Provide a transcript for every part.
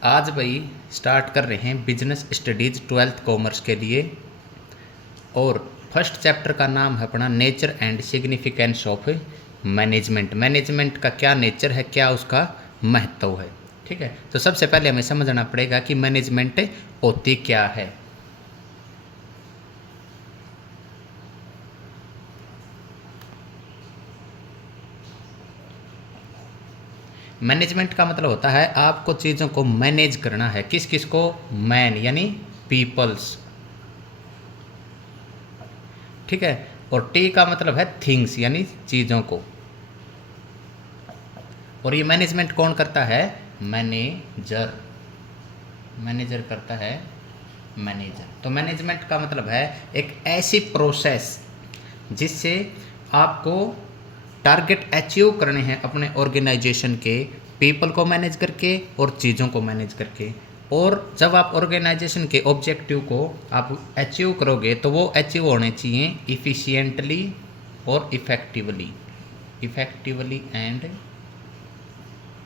आज भाई स्टार्ट कर रहे हैं बिजनेस स्टडीज़ 12th कॉमर्स के लिए। और फर्स्ट चैप्टर का नाम है अपना nature and significance of management. Management का क्या नेचर है, क्या उसका महत्व है। ठीक है, तो सबसे पहले हमें समझना पड़ेगा कि मैनेजमेंट होती क्या है। मैनेजमेंट का मतलब होता है आपको चीज़ों को मैनेज करना है। किस किस को? मैन यानी पीपल्स। ठीक है, और टी का मतलब है थिंग्स यानी चीज़ों को। और ये मैनेजमेंट कौन करता है? मैनेजर। मैनेजर करता है मैनेजर। तो मैनेजमेंट का मतलब है एक ऐसी प्रोसेस जिससे आपको टारगेट अचीव करने हैं अपने ऑर्गेनाइजेशन के, पीपल को मैनेज करके और चीज़ों को मैनेज करके। और जब आप ऑर्गेनाइजेशन के ऑब्जेक्टिव को आप अचीव करोगे तो वो अचीव होने चाहिए इफ़िशिएंटली और इफ़ेक्टिवली। इफ़ेक्टिवली एंड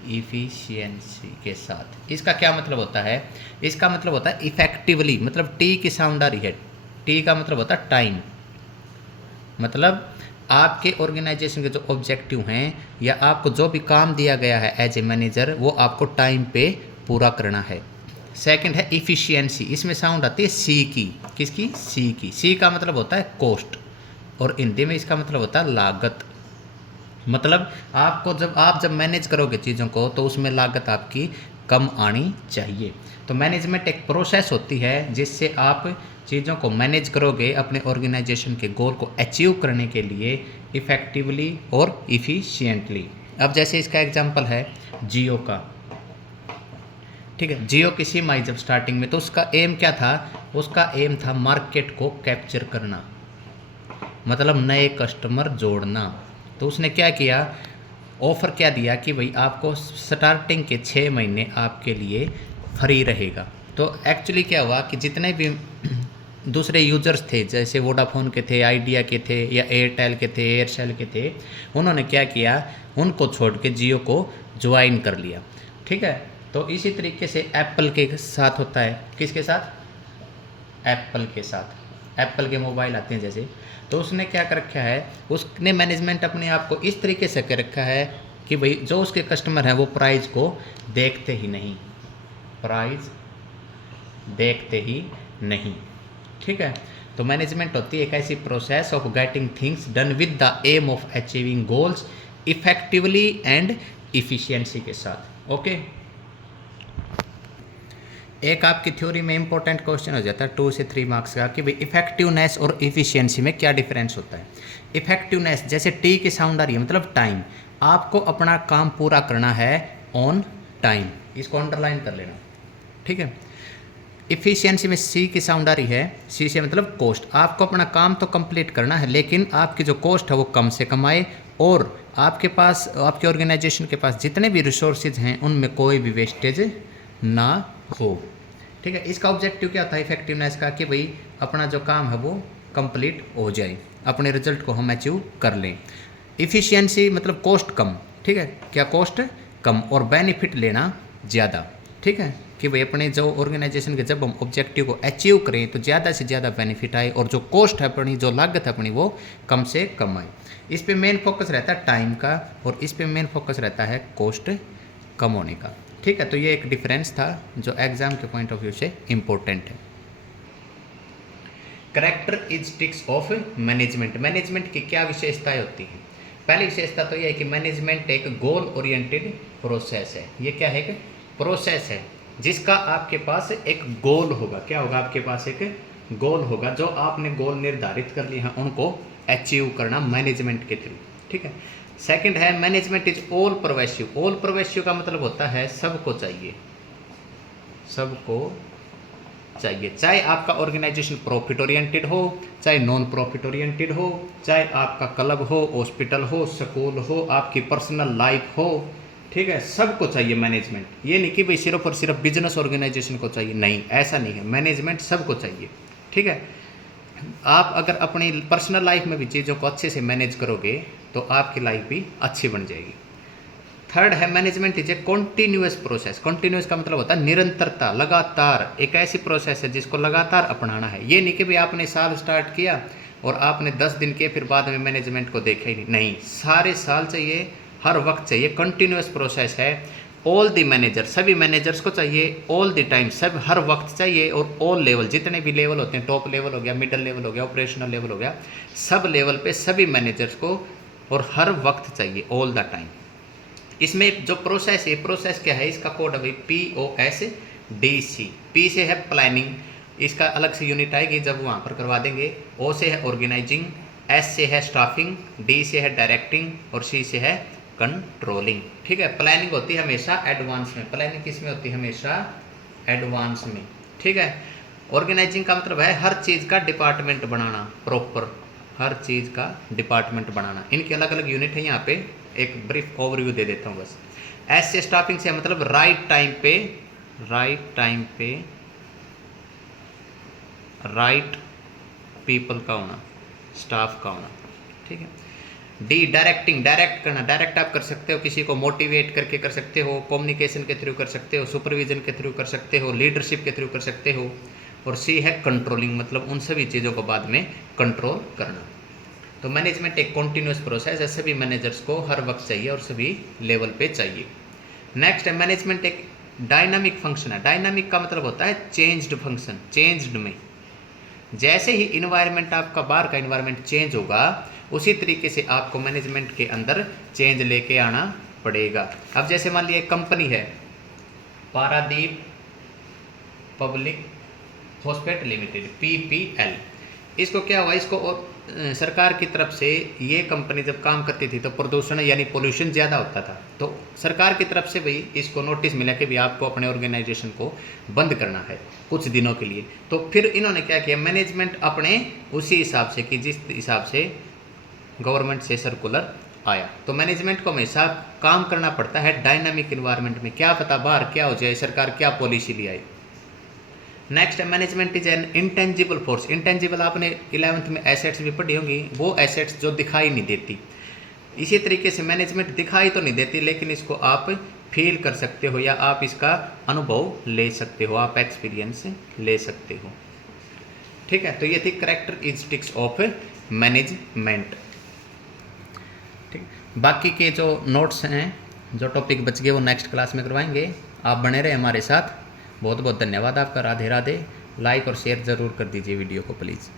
इफ़िशियंसी के साथ। इसका क्या मतलब होता है? इसका मतलब होता है इफ़ेक्टिवली, मतलब टी की साउंड आ रही है। टी का मतलब होता है टाइम। मतलब आपके ऑर्गेनाइजेशन के जो ऑब्जेक्टिव हैं या आपको जो भी काम दिया गया है एज ए मैनेजर, वो आपको टाइम पे पूरा करना है। सेकंड है इफ़िशियंसी। इसमें साउंड आती है सी की। किसकी? सी की। सी का मतलब होता है कॉस्ट, और हिंदी में इसका मतलब होता है लागत। मतलब आपको जब मैनेज करोगे चीज़ों को तो उसमें लागत आपकी कम आनी चाहिए। तो मैनेजमेंट एक प्रोसेस होती है जिससे आप चीज़ों को मैनेज करोगे अपने ऑर्गेनाइजेशन के गोल को अचीव करने के लिए इफ़ेक्टिवली और इफ़िशिएंटली। अब जैसे इसका एग्जांपल है जियो का। ठीक है, जियो की सिम आई जब स्टार्टिंग में तो उसका एम क्या था? उसका एम था मार्केट को कैप्चर करना, मतलब नए कस्टमर जोड़ना। तो उसने क्या किया? ऑफ़र क्या दिया कि भाई आपको स्टार्टिंग के 6 महीने आपके लिए फ्री रहेगा। तो एक्चुअली क्या हुआ कि जितने भी दूसरे यूज़र्स थे, जैसे वोडाफोन के थे, आइडिया के थे या एयरटेल के थे, एयरसेल के थे, उन्होंने क्या किया? उनको छोड़ के जियो को ज्वाइन कर लिया। ठीक है, तो इसी तरीके से एप्पल के साथ होता है। किसके साथ? एप्पल के साथ। एप्पल के मोबाइल आते हैं जैसे, तो उसने क्या कर रखा है? उसने मैनेजमेंट अपने आप को इस तरीके से कर रखा है कि भाई जो उसके कस्टमर हैं वो प्राइस को देखते ही नहीं। प्राइस देखते ही नहीं। ठीक है, तो मैनेजमेंट होती है एक ऐसी process of getting things done with the aim of achieving goals effectively and efficiency के साथ। ओके, एक आपकी थ्योरी में इंपॉर्टेंट क्वेश्चन हो जाता है 2 से 3 मार्क्स का कि भाई इफेक्टिवनेस और इफिशियंसी में क्या डिफरेंस होता है। इफेक्टिवनेस जैसे टी की साउंड आ रही है, मतलब टाइम। आपको अपना काम पूरा करना है ऑन टाइम, इसको अंडरलाइन कर लेना। ठीक है, इफ़िशियंसी में सी की साउंड आ रही है। सी से मतलब कॉस्ट। आपको अपना काम तो कंप्लीट करना है लेकिन आपकी जो कॉस्ट है वो कम से कम आए, और आपके पास, आपके ऑर्गेनाइजेशन के पास जितने भी रिसोर्सेज हैं उनमें कोई भी वेस्टेज ना हो। ठीक है, इसका ऑब्जेक्टिव क्या होता है इफेक्टिवनेस का? कि भाई अपना जो काम है वो कंप्लीट हो जाए, अपने रिजल्ट को हम अचीव कर लें। इफ़िशियंसी मतलब कॉस्ट कम। ठीक है, क्या? कॉस्ट कम और बेनिफिट लेना ज़्यादा। ठीक है, कि भाई अपने जो ऑर्गेनाइजेशन के जब हम ऑब्जेक्टिव को अचीव करें तो ज़्यादा से ज़्यादा बेनिफिट आए, और जो कॉस्ट है अपनी, जो लागत है अपनी, वो कम से कम आए। इस पे मेन फोकस रहता है टाइम का, और इस पे मेन फोकस रहता है कॉस्ट कम होने का। ठीक है, तो ये एक डिफरेंस था जो एग्जाम के पॉइंट ऑफ व्यू से इम्पोर्टेंट है। Characteristics of management. मैनेजमेंट की क्या विशेषताएं होती हैं? पहली विशेषता तो यह है कि मैनेजमेंट एक गोल ओरिएंटेड प्रोसेस है। ये क्या है? एक प्रोसेस है जिसका आपके पास एक गोल होगा। क्या होगा? आपके पास एक गोल होगा। जो आपने गोल निर्धारित कर लिए हैं उनको अचीव करना मैनेजमेंट के थ्रू। ठीक है, सेकंड है management is all pervasive. All pervasive का मतलब होता है सबको चाहिए। सबको चाहिए, चाहे आपका ऑर्गेनाइजेशन प्रॉफिट ओरिएंटेड हो, चाहे नॉन प्रॉफिट ओरिएंटेड हो, चाहे आपका क्लब हो, हॉस्पिटल हो, स्कूल हो, आपकी पर्सनल लाइफ हो। ठीक है, सबको चाहिए मैनेजमेंट। ये नहीं कि भाई सिर्फ और सिर्फ बिजनेस ऑर्गेनाइजेशन को चाहिए, नहीं, ऐसा नहीं है। मैनेजमेंट सबको चाहिए। ठीक है, आप अगर अपनी पर्सनल लाइफ में भी चीज़ों को अच्छे से मैनेज करोगे तो आपकी लाइफ भी अच्छी बन जाएगी। थर्ड है management is a continuous process. Continuous का मतलब होता है निरंतरता, लगातार। एक ऐसी प्रोसेस है जिसको लगातार अपनाना है। ये नहीं कि भाई आपने साल स्टार्ट किया और आपने 10 दिन किए फिर बाद में मैनेजमेंट को देखा ही नहीं, सारे साल चाहिए, हर वक्त चाहिए। कंटिन्यूअस प्रोसेस है। ऑल द मैनेजर, सभी मैनेजर्स को चाहिए, ऑल द टाइम, सब हर वक्त चाहिए, और ऑल लेवल, जितने भी लेवल होते हैं, टॉप लेवल हो गया, मिडिल लेवल हो गया, ऑपरेशनल लेवल हो गया, सब लेवल पे सभी मैनेजर्स को और हर वक्त चाहिए, ऑल द टाइम। इसमें जो प्रोसेस है, प्रोसेस क्या है, इसका कोड है POSDC। P से है प्लानिंग, इसका अलग से यूनिट आएगी जब वहाँ पर करवा देंगे। O से है ऑर्गेनाइजिंग, S से है स्टाफिंग, D से है डायरेक्टिंग और C से है कंट्रोलिंग। ठीक है, प्लानिंग होती है हमेशा एडवांस में। प्लानिंग किस में होती है? हमेशा एडवांस में। ठीक है। ऑर्गेनाइजिंग का मतलब है हर चीज़ का डिपार्टमेंट बनाना, प्रॉपर हर चीज़ का डिपार्टमेंट बनाना। इनके अलग अलग यूनिट है, यहाँ पे एक ब्रीफ ओवरव्यू दे देता हूँ बस। एस से स्टाफिंग से मतलब राइट टाइम पे राइट पीपल का होना, स्टाफ का होना। ठीक है। डी डायरेक्टिंग, डायरेक्ट करना। डायरेक्ट आप कर सकते हो, किसी को मोटिवेट करके कर सकते हो, कम्युनिकेशन के थ्रू कर सकते हो, सुपरविजन के थ्रू कर सकते हो, लीडरशिप के थ्रू कर सकते हो। और सी है कंट्रोलिंग, मतलब उन सभी चीज़ों को बाद में कंट्रोल करना। तो मैनेजमेंट एक कॉन्टिन्यूस प्रोसेस है, सभी मैनेजर्स को हर वक्त चाहिए और सभी लेवल पे चाहिए। नेक्स्ट है मैनेजमेंट एक डायनामिक फंक्शन है। डायनामिक का मतलब होता है चेंज्ड फंक्शन, चेंज्ड में। जैसे ही इन्वायरमेंट आपका बाहर का इन्वायरमेंट चेंज होगा, उसी तरीके से आपको मैनेजमेंट के अंदर चेंज लेके आना पड़ेगा। अब जैसे मान लीजिए कंपनी है Paradip public phosphate limited, PPL। इसको क्या हुआ, इसको सरकार की तरफ से, ये कंपनी जब काम करती थी तो प्रदूषण यानी पोल्यूशन ज़्यादा होता था, तो सरकार की तरफ से भाई इसको नोटिस मिला कि भाई आपको अपने ऑर्गेनाइजेशन को बंद करना है कुछ दिनों के लिए। तो फिर इन्होंने क्या किया, मैनेजमेंट अपने उसी हिसाब से कि जिस हिसाब से गवर्नमेंट से सर्कुलर आया। तो मैनेजमेंट को हमेशा काम करना पड़ता है डायनामिक इन्वायरमेंट में। क्या पता बाहर क्या हो जाए, सरकार क्या पॉलिसी ले आए। नेक्स्ट है management is an intangible force. Intangible आपने 11th में एसेट्स भी पढ़ी होंगी, वो एसेट्स जो दिखाई नहीं देती। इसी तरीके से मैनेजमेंट दिखाई तो नहीं देती, लेकिन इसको आप फील कर सकते हो या आप इसका अनुभव ले सकते हो, आप एक्सपीरियंस ले सकते हो। ठीक है। तो ये थी कैरेक्टरिस्टिक्स ऑफ मैनेजमेंट। ठीक, बाकी के जो नोट्स हैं, जो टॉपिक बच गए, वो नेक्स्ट क्लास में करवाएंगे। आप बने रहे हमारे साथ। बहुत बहुत धन्यवाद आपका। राधे राधे। लाइक और शेयर ज़रूर कर दीजिए वीडियो को प्लीज़।